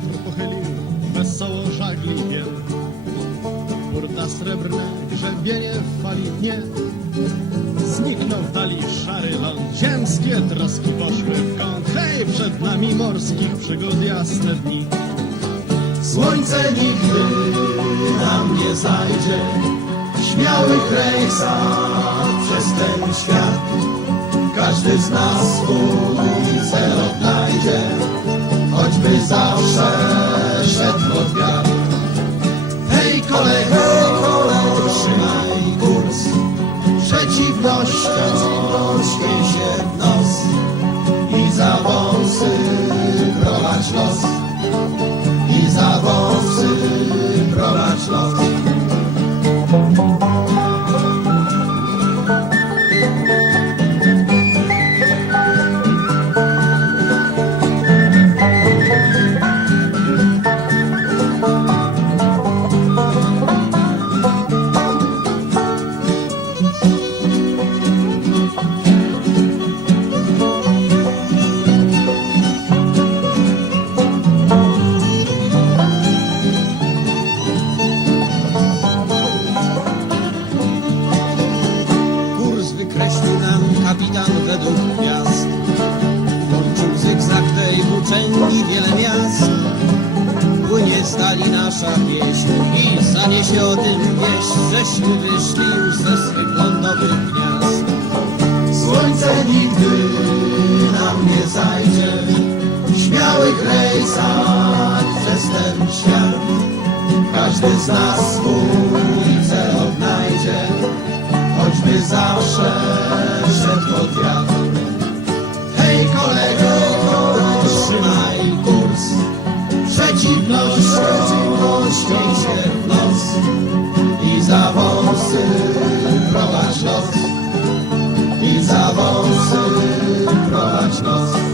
wiatr pochylił, wesoło żagli biel. Burta srebrne, grzebienie fali dnie. Zniknął w dali szary ląd, ziemskie troski poszły w kąt. Hej, przed nami morskich przygód jasne dni. Słońce nigdy nam nie zajdzie W śmiałych rejsach przez ten świat Każdy z nas swój cel odnajdzie Choćby zawsze szedł pod wiatr Hej kolego, trzymaj kurs. Przeciwnością się w nos. I za wąsy prowadź los wykreślił nam kapitan według gwiazd. Włączył zygzak tej włóczęgi wiele miast. Płynie stali nasza pieśń i zaniesie o tym wieść, żeśmy wyszli już ze swych lądowych gniazd. Słońce nigdy nam nie zajdzie śmiałych rejsach przez ten świat. Każdy z nas swój choćby zawsze szedł pod wiatr. Hej kolego, trzymaj kurs, przeciwnością śmiej się w nos i za wąsy prowadź los i za wąsy prowadź nos.